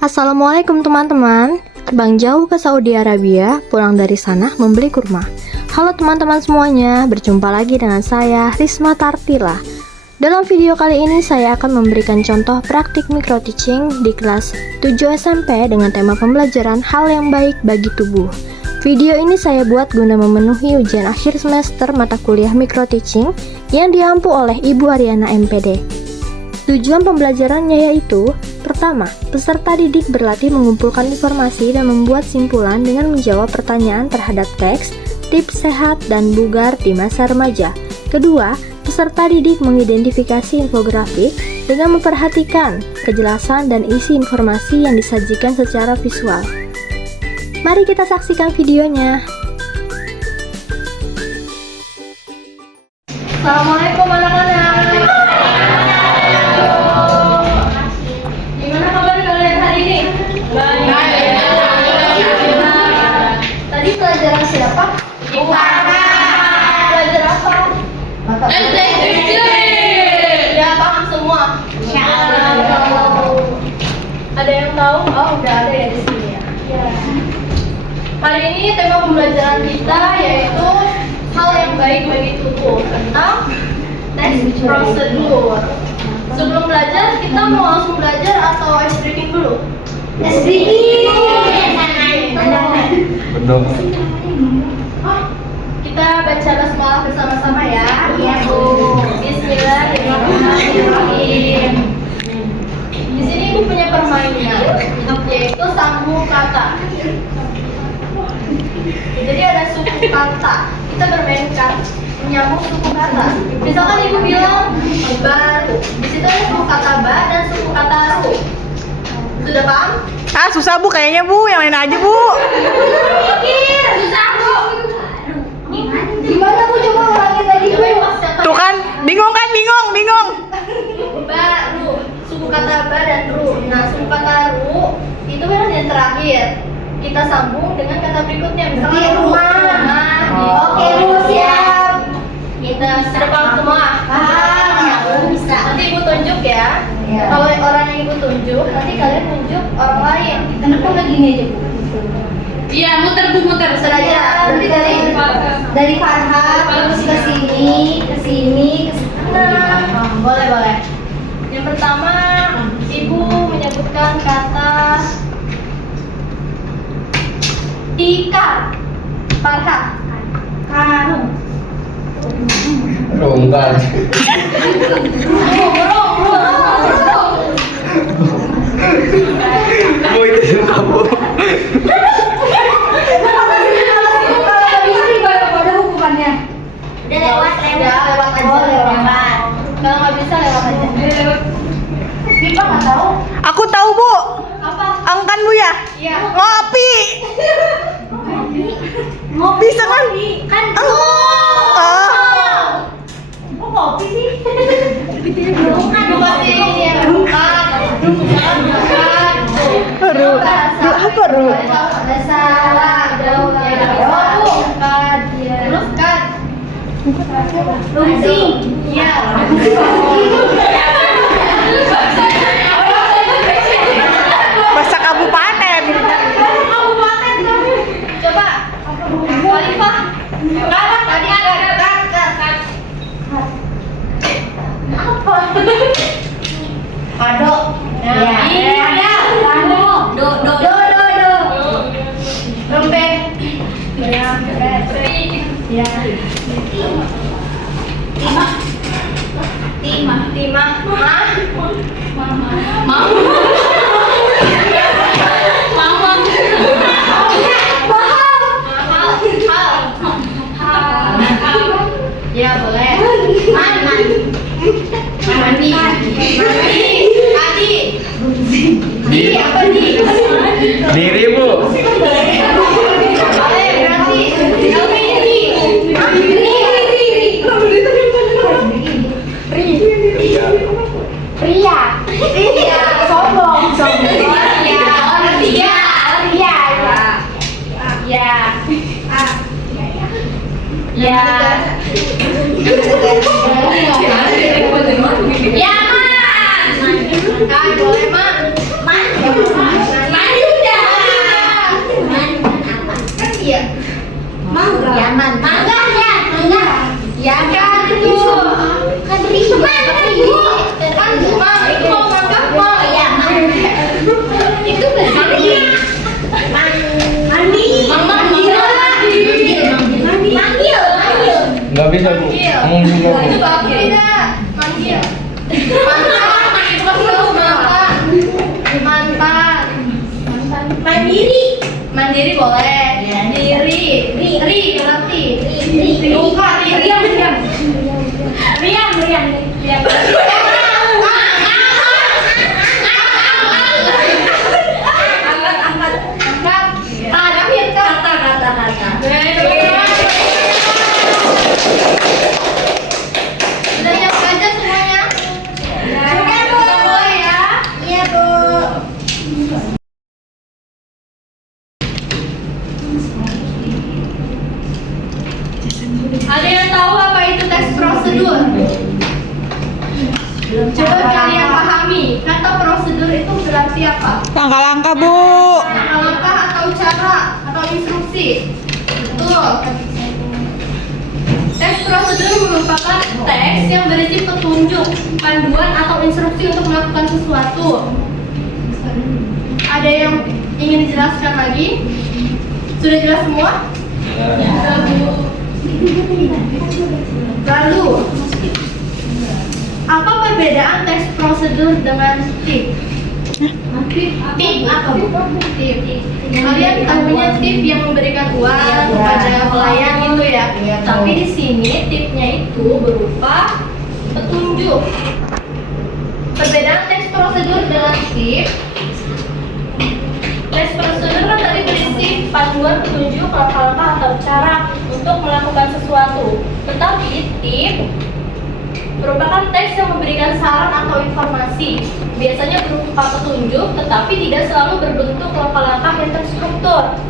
Assalamualaikum teman-teman. Terbang jauh ke Saudi Arabia, pulang dari sana membeli kurma. Halo teman-teman semuanya, berjumpa lagi dengan saya Risma Tartila. Dalam video kali ini saya akan memberikan contoh praktik micro teaching di kelas 7 SMP dengan tema pembelajaran hal yang baik bagi tubuh. Video ini saya buat guna memenuhi ujian akhir semester mata kuliah micro teaching yang diampu oleh Ibu Ariana MPD. Tujuan pembelajarannya yaitu: pertama, peserta didik berlatih mengumpulkan informasi dan membuat simpulan dengan menjawab pertanyaan terhadap teks, tips sehat dan bugar di masa remaja. Kedua, peserta didik mengidentifikasi infografik dengan memperhatikan kejelasan dan isi informasi yang disajikan secara visual. Mari kita saksikan videonya. Assalamualaikum anak-anak. Gimana kabar kalian hari ini? Baik. Tadi pelajaran siapa? IPA. Belajar apa? Ya, paham semua. Ada yang tahu? Oh, udah ada ya di sini ya. Hari ini tema pembelajaran kita yaitu hal yang baik bagi tubuh tentang teks prosedur. Sebelum belajar, kita mau langsung belajar atau ice breaking dulu? Ice breaking. Betul. Kita baca basmalah bersama-sama ya. Iya, Bu. Bismillahirrahmanirrahim. Di sini Ibu punya permainan yaitu sambung kata. Jadi ada suku kata. Kita bermainkan menyambung suku kata. Misalkan Ibu bilang baru. Di situ ada suku kata ba dan suku kata ru. Sudah paham? Susah Bu, kayaknya Bu, yang lain aja Bu. Susah, Bu. Gimana Bu, coba ulangin lagi Bu. Tuh kan, bingung kan, bingung. Baru, suku kata ba dan ru. Nah, suku kata ru itu kan yang terakhir. Kita sambung dengan kata berikutnya, misalnya rumah. Oke Bu, siap. Kita serba semua. Bisa. Nanti Ibu tunjuk ya. Kalau orang yang Ibu tunjuk, nanti kalian tunjuk orang lain. Kenapa nggak gini aja Bu? Iya, muter Bu, muter. Muter aja. Berarti dari Farhan terus ke sini, ke sana. Boleh. Yang pertama, Ibu menyebutkan kata tikar. Farhan. Karung. Ronggal. Oh, itu kamu. Lewat aja. Kalau nggak bisa lewat aja. Kita nggak tahu. Aku tahu Bu. Apa? Angkan Bu ya? Iya. Ngopi. Bisa kan? Kan. Kok ngopi sih? Bukan ini ya. Bukan. Apa Ru? Ada salah. Terus kan. Rumsing. Iya. Bahasa kabupaten. Coba. Khalifah. Tadi ada apa? Ado. Ada. Do. Rempeh. Ya. Timah. Ya boleh. Mandi. Tadi. Di apa di? Diri Bu. Boleh berarti. Pria. Sombong. Ya. Ya, Man. Kan boleh, Man. Man. Gak bisa bu. Manggil. Juga bu. Itu bapak tidak. Manggil. Mantan. Bukan tahu mantan. Mantan. Mandiri. Mandiri boleh. Diri. Ri berarti. Bukan. Rian. Sudah siap aja semuanya? Sudah Bu. Boleh ya? Iya Bu. Ada yang tahu apa itu tes prosedur? Coba kalian pahami, kata prosedur itu berarti apa? Langkah-langkah Bu. Langkah atau cara atau instruksi. Betul. Tes prosedur merupakan teks yang berisi petunjuk, panduan atau instruksi untuk melakukan sesuatu. Ada yang ingin dijelaskan lagi? Sudah jelas semua? Ya. Lalu, apa perbedaan tes prosedur dengan tip? Tip apa bu? Tip. Kalian tahunya tip yang memberikan uang kepada pelayan gitu ya. Tapi di sini tipnya itu berupa petunjuk. Perbedaan tes prosedur dengan tip. Tes prosedur kan tadi berisi panduan, petunjuk, langkah-langkah atau cara untuk melakukan sesuatu. Tetapi tip merupakan teks yang memberikan saran atau informasi. Biasanya berupa petunjuk, tetapi tidak selalu berbentuk langkah-langkah yang terstruktur.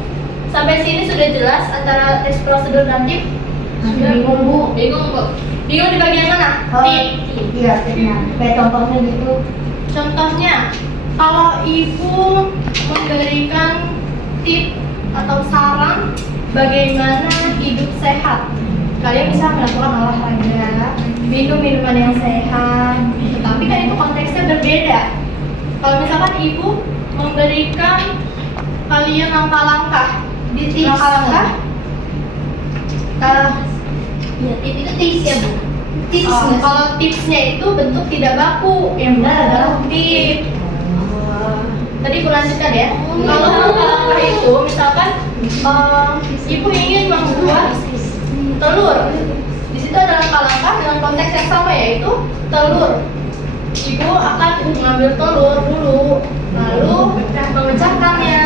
Sampai sini sudah jelas antara tes prosedur dan tip? Bingung Bu. Bingung bu? Bingung di bagian mana? Tip. Iya, kayak contohnya gitu. Contohnya, kalau ibu memberikan tip atau saran bagaimana hidup sehat, kalian bisa melakukan olahraga, minum minuman yang sehat, tetapi kan itu konteksnya berbeda. Kalau misalkan ibu memberikan kalian langkah-langkah, langkah-langkah, ya tip itu tips ya bu. Tips. Kalau tipsnya itu bentuk tidak baku, yang benar adalah tip. Tadi aku lanjutkan ya. Kalau langkah itu, misalkan ibu ingin membuat telur, di situ ada langkah-langkah dengan konteks yang sama yaitu telur. Ibu akan mengambil telur dulu, lalu memecahkannya,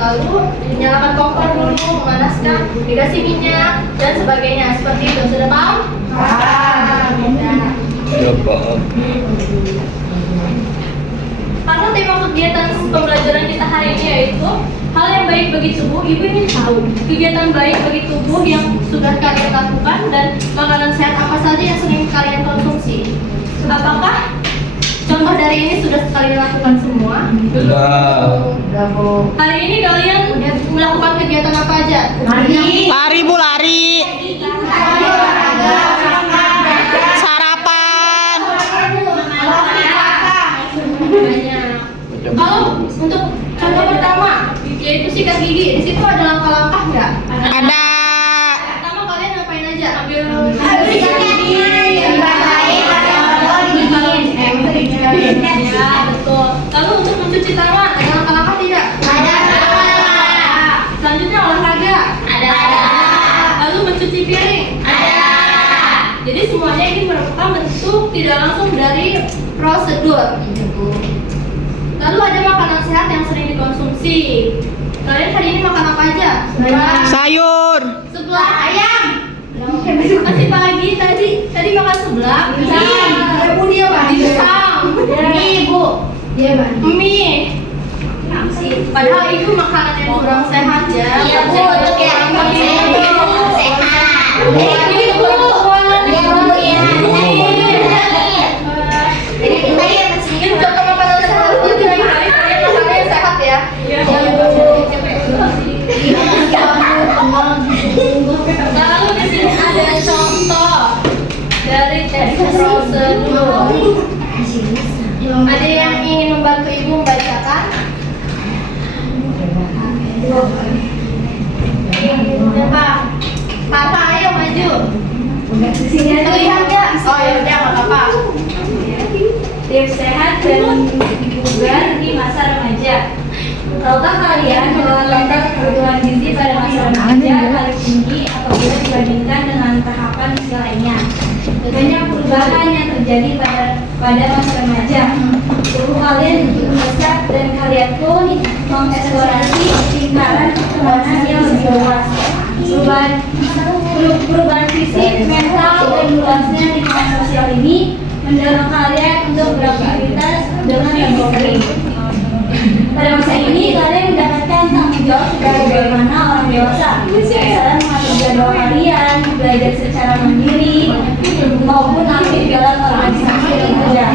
lalu dinyalakan kompor dulu, memanaskan, dikasih minyak dan sebagainya. Seperti itu. Sudah tahu? Ya paham. Karena tema kegiatan pembelajaran kita hari ini yaitu hal yang baik bagi tubuh, ibu ingin tahu kegiatan baik bagi tubuh yang sudah kalian lakukan dan makanan sehat apa saja yang sering kalian konsumsi. Apakah contoh dari ini sudah kalian lakukan semua? Sudah. Hari ini kalian melakukan kegiatan apa aja? Lari Bu, lari. Sarapan. Banyak. Kalau untuk contoh pertama yaitu sikat gigi, di situ ada langkah-langkah nggak? Ada. Pertama kalian ngapain aja? Ambil Sikat gigi. Ya, betul. Lalu untuk mencuci tangan, ada langkah-langkah tidak? Ada. Selanjutnya olahraga. Ada. Lalu mencuci piring. Ada. Jadi semuanya ini merupakan bentuk tidak langsung dari prosedur. Lalu ada makanan sehat yang sering dikonsumsi. Kalian hari ini makan apa aja? Sayur. Sebelah ayam. Masih pagi tadi makan sebelah. Pisang. Mie bu. Mie. Padahal itu makanan yang kurang sehat ya. Iya bu, itu kayak sehat. Ini bu. Iya bu ya. Jadi kita ya Ini contoh makanan sehat. Jadi lain-lain kalian makannya yang sehat ya. Lalu di sini ada contoh dari tes prosedur. Ada yang ingin membantu ibu membacakan? Siapa? Papa ayo maju. Tahukah kalian bahwa tingkat kebutuhan gizi pada masa remaja paling tinggi apabila dibandingkan dengan tahapan usia lainnya? Banyak perubahan yang terjadi pada masa remaja. Tubuh kalian begitu besar dan kalian pun mengeksplorasi lingkaran pertemanan yang lebih luas. Perubahan fisik, mental, dan luasnya lingkungan sosial ini mendorong kalian untuk beraktivitas dengan lebih sering. Pada masa ini, kalian mendapatkan tanggung jawab sebagai bagaimana orang dewasa. Misalnya mengatur jadwal kalian, belajar secara mandiri, maupun aktif dalam organisasi remaja.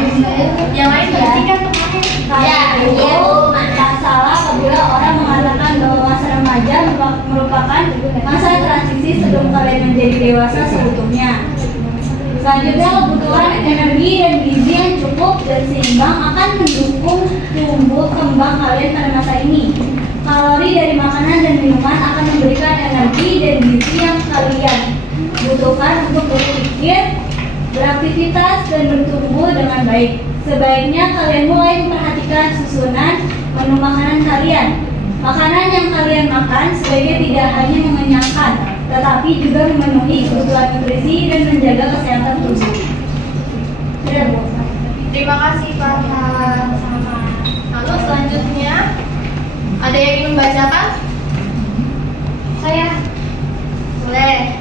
Yang lain berarti kalian itu tak salah apabila orang mengatakan bahwa masa remaja merupakan masa transisi sebelum kalian menjadi dewasa seutuhnya. Selanjutnya, kebutuhan energi dan gizi yang cukup dan seimbang akan mendukung tumbuh kembang kalian pada masa ini. Kalori dari makanan dan minuman akan memberikan energi dan gizi yang kalian butuhkan untuk berpikir, beraktivitas, dan bertumbuh dengan baik. Sebaiknya kalian mulai memperhatikan susunan menu makanan kalian. Makanan yang kalian makan sebaiknya tidak hanya mengenyangkan, tetapi juga memenuhi kebutuhan nutrisi dan menjaga kesehatan tubuh. Sudah, Bu. Terima kasih Farhan. Lalu selanjutnya ada yang ingin membacakan? Saya. Boleh.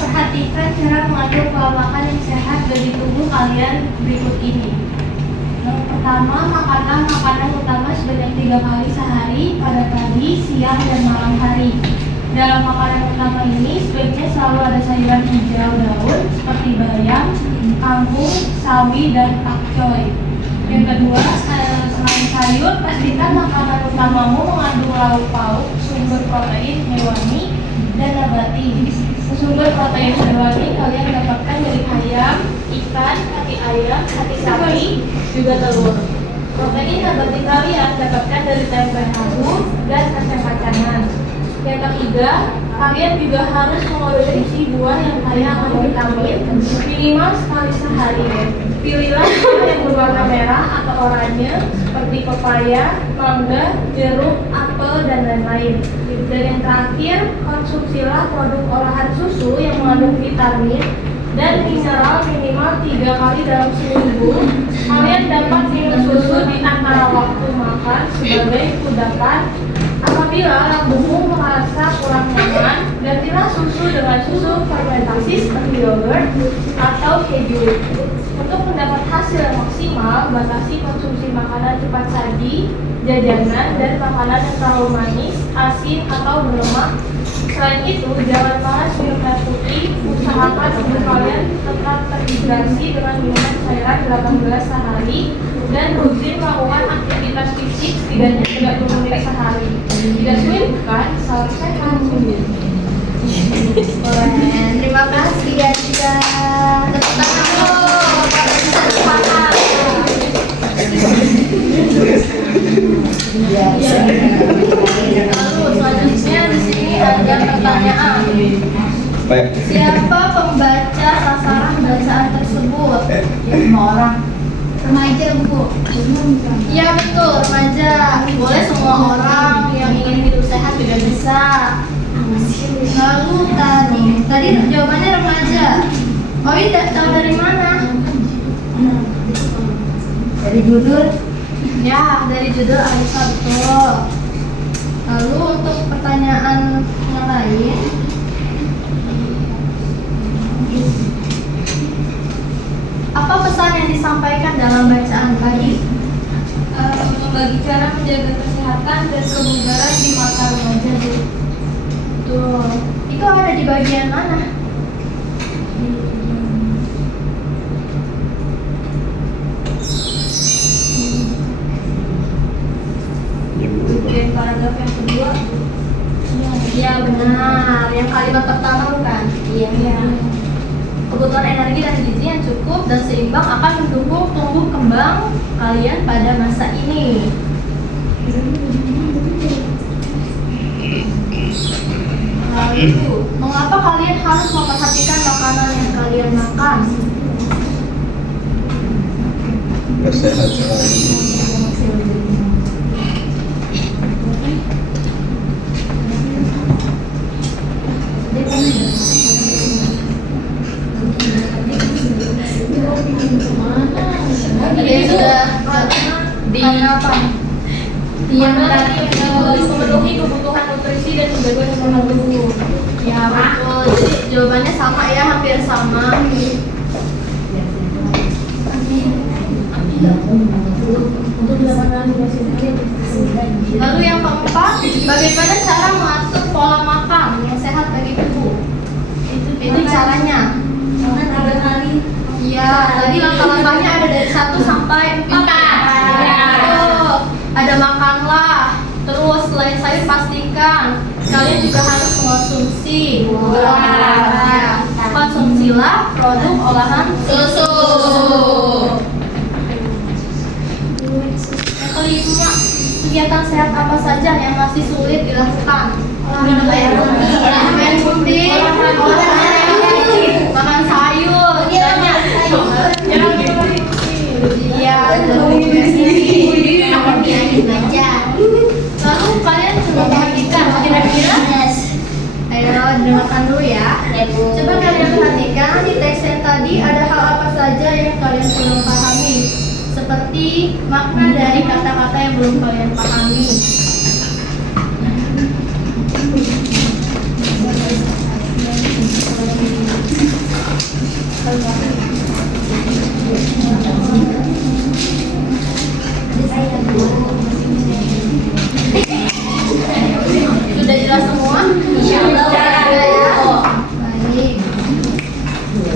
Perhatikan cara mengatur pola makan yang sehat bagi tubuh kalian berikut ini. Yang pertama, makanlah makanan utama sebanyak 3 kali sehari pada pagi, siang, dan malam hari. Dalam makanan utama ini sebaiknya selalu ada sayuran hijau daun seperti bayam, kangkung, sawi, dan pakcoy. Yang kedua, selain sayur, pastikan makanan utamamu mengandung lauk pauk, sumber protein hewani, dan nabati. Sumber protein hewani kalian dapatkan dari ayam, ikan, hati ayam, hati sapi, juga telur. Protein nabati kalian dapatkan dari tempe tahu dan kacang-kacangan. Yang ketiga, kalian juga harus mengonsumsi buah yang kaya akan vitamin minimal sekali sehari. Pilihlah buah yang berwarna merah atau oranye seperti pepaya, mangga, jeruk, apel, dan lain-lain. Dan yang terakhir, konsumsilah produk olahan susu yang mengandung vitamin dan mineral minimal 3 kali dalam seminggu. Kalian dapat minum susu di antara waktu makan sebagai kudapan. Apabila lambungmu merasa kurang nyaman, gantilah susu dengan susu fermentasi seperti yogurt atau keju. Untuk mendapat hasil yang maksimal, batasi konsumsi makanan cepat saji, jajanan, dan makanan yang terlalu manis, asin, atau berlemak. Selain itu, jangan malas minum air putih. Usahakan tubuh kalian tetap terhidrasi dengan minuman cairan 8 gelas sehari dan rutin melakukan aktivitas fisik setidaknya 30 menit sehari. Tidak sulit bukan? Salam sehat. Terima kasih Adia. Tepuk tangan dulu. Bisa semangat. Lalu selanjutnya di sini ada pertanyaan. Baik. Siapa pembaca sasaran bacaan tersebut? Semua orang. Remaja, Bu. Iya betul, remaja. Boleh semua orang yang ingin hidup sehat juga bisa. Lalu tadi jawabannya remaja. Oh iya, tahu dari mana? Dari judul. Ya, dari judul Alisa betul. Lalu untuk pertanyaan yang lain, apa pesan yang disampaikan dalam bacaan tadi? Membagi cara menjaga kesehatan dan kebugaran di mata remaja. Betul. Itu ada di bagian mana? Bagian paragraf yang kedua. Iya benar. Yang kalimat pertama bukan? Iya. Kebutuhan energi dan gizi yang cukup dan seimbang akan mendukung tumbuh kembang kalian pada masa ini. Lalu, mengapa kalian harus memperhatikan makanan yang kalian makan? Sehat sekali. Yang berarti memenuhi kebutuhan nutrisi dan menjaga kesehatan tubuh. Ya betul. Jadi jawabannya sama ya, hampir sama. Lalu yang keempat, bagaimana cara mengatur pola makan yang sehat bagi tubuh? Itu caranya. Iya, tadi langkah-langkahnya ada dari 1 sampai 4. Betul. Ada makanlah. Terus selain sayur pastikan kalian juga harus mengonsumsi buah. Konsumsilah produk olahan susu. Yang kelima, kegiatan sehat apa saja yang masih sulit dilakukan? Minum air putih, makan sayur, banyak. Iya, lalu kalian coba perhatikan kira-kira. Ayo dimakan dulu ya. Coba kalian perhatikan di teks yang tadi ada hal apa saja yang kalian belum pahami, seperti makna dari kata-kata yang belum kalian pahami. Sudah jelas semua? Sudah ya. Baik.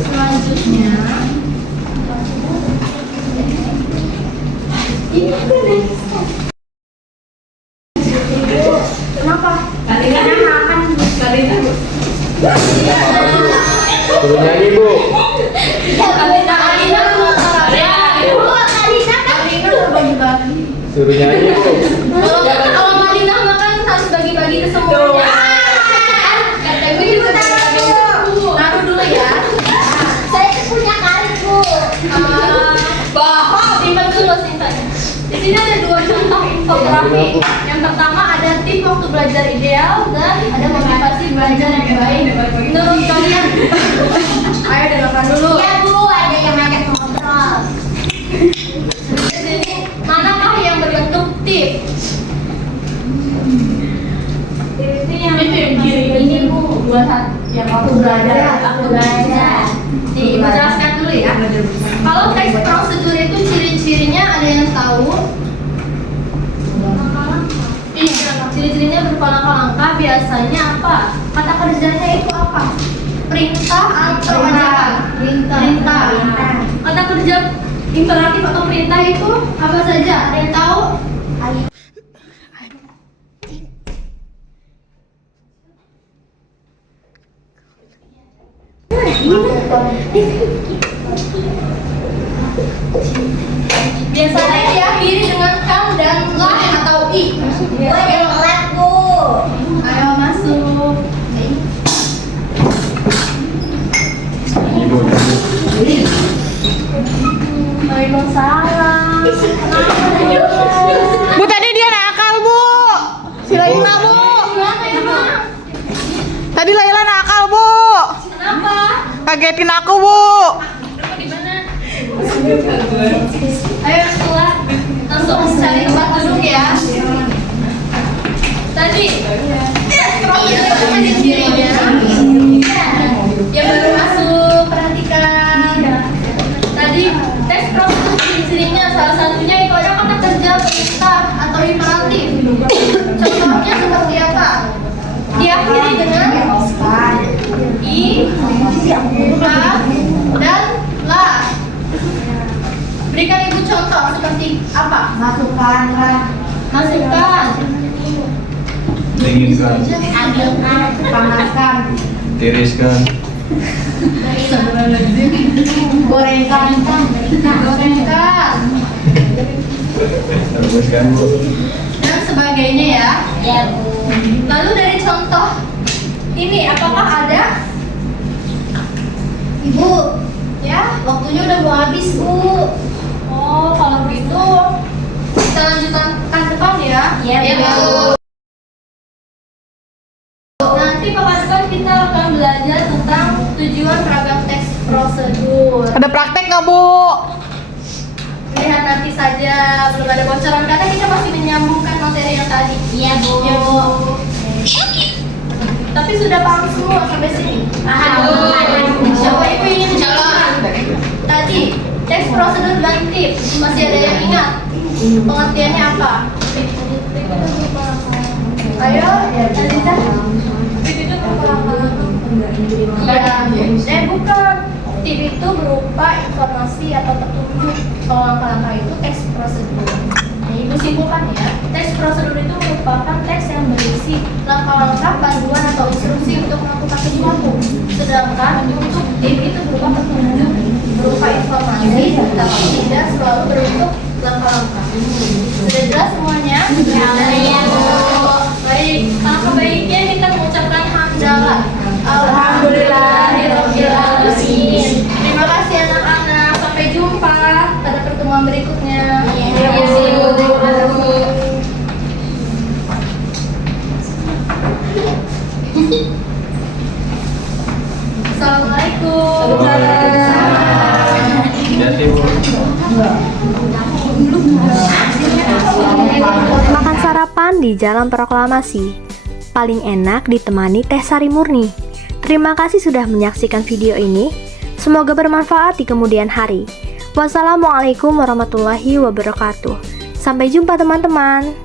Selanjutnya, kenapa? Suruh nyanyi, Bu. Suruh nyanyi, Bu. Kalau Madinah makan harus bagi-bagi ke semuanya. Kata gue juga naruh dulu ya. Saya punya kartu. Simpan dulu, simpan. Di sini ada 2 contoh infografi. Yang pertama ada tip waktu belajar ideal dan ada motivasi belajar yang baik. Menurut kalian, ayo dengarkan dulu. Ya Bu, ada yang ngajak ngobrol. Di sini manakah yang berbentuk tip? Itu yang ini Bu, buat yang waktu belajar. Nih, ibu jelaskan dulu ya. Kalau teks prosedur itu ciri-cirinya ada yang tahu? Iya, ciri-cirinya berupa langkah-langkah. Biasanya apa? Kata kerjanya itu apa? Perintah atau ajakan? Perintah. Kata kerja imperatif atau perintah itu apa saja? Ada yang tahu? Biasanya diakhiri dengan kan dan lah atau i. Gue yang telat Bu. Ayo masuk. Waalaikumsalam. Bu, tadi dia nakal, Bu. Si Laila, Bu. Gimana ya, Bang? Tadi Laila nakal, Bu. Kenapa? Kagetin aku, Bu. Di mana? Ayo keluar. Langsung cari tempat duduk ya. Tadi ciri-cirinya yang baru masuk, perhatikan. Tadi tes prosedur ciri-cirinya salah satunya itu ada kata kerja perintah atau imperatif. Contohnya seperti apa? Diakhiri dengan i, a, dan la. Berikan ibu contoh seperti apa? Masukkanlah. Masukkan, Dinginkan, Ambilkan. Panaskan. tiriskan, Gorengkan. gorengkan, rebuskan, Bu. dan sebagainya ya. Ya Bu. Lalu dari contoh ini apakah ada? Ibu, Ya, waktunya udah mau habis Bu. oh kalau begitu kita lanjutkan depan ya. Iya, Ya, Bu. Nanti pekan depan kita akan belajar tentang tujuan ragam teks prosedur. Ada praktek nggak, Bu? Lihat nanti saja, belum ada bocoran karena kita masih menyambungkan materi Bu. Ya, Bu. Tapi sudah paham semua sampai sini? Siapa Ibu ingin menjelaskan? Tadi, teks prosedur dan tip. Masih ada yang ingat? Pengertiannya apa? Ayo, Anissa. Ya, bukan. Tip itu berupa informasi atau petunjuk. Kalau langkah-langkah itu teks prosedur. Nah, Ibu simpulkan ya. Teks prosedur itu merupakan teks yang berisi langkah-langkah, panduan atau instruksi untuk melakukan sesuatu. Sedangkan untuk tip itu berupa petunjuk, berupa informasi, tapi tidak selalu berbentuk langkah-langkah. Sudah jelas semuanya? Ya, Bu. Baik, langkah baiknya kita mengucapkan hamdalah. Alhamdulillahirabbil alamin. Terima kasih anak-anak. Sampai jumpa pada pertemuan berikutnya. Assalamualaikum. Ya sih, Bu. Makan sarapan di Jalan Proklamasi. Paling enak ditemani teh sari murni. Terima kasih sudah menyaksikan video ini. Semoga bermanfaat di kemudian hari. Wassalamualaikum warahmatullahi wabarakatuh. Sampai jumpa teman-teman.